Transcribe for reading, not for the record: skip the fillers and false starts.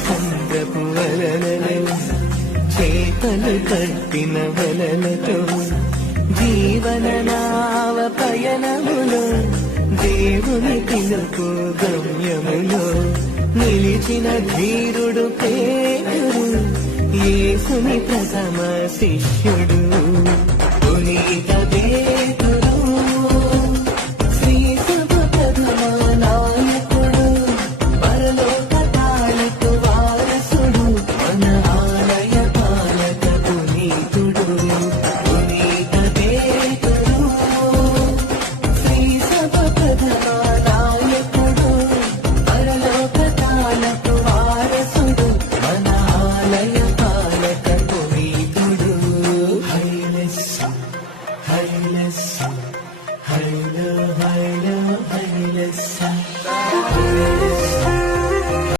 సంద్రపు వలలలో చేపలు పట్టిన వలలతో జీవన నావ పయనములో దేవుని పిలుపు గమ్యములో నిలిచిన ధీరుడు పేతురు యేసుని ప్రథమ శిష్యుడు పునీత పేతురు